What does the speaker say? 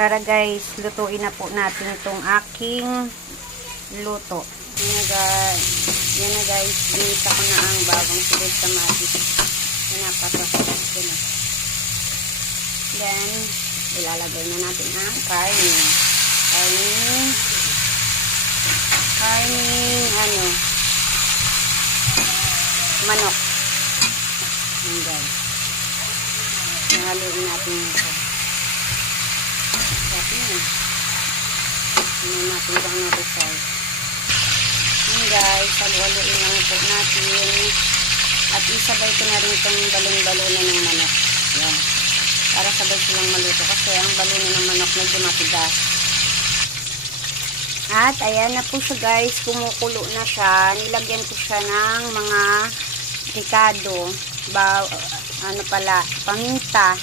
Tara guys, lutuin na po natin itong aking luto. Yan na guys, inita ko na ang bawang sibuyas kamatis. Napapasok ko na. Then, ilalagay na natin ang karne. Manok. Yan guys. Nahaluin natin ito. Sabi na. Tingnan natin kung ano result. Yan guys, haluin lang po natin. At isabay ko na rin itong balon-balonan ng manok. Yan. Para sabay silang maluto kasi ang balonan ng manok medyo matigas. At ayan na po siya guys, kumukulo na siya. Nilagyan ko siya ng mga ricado, paminta,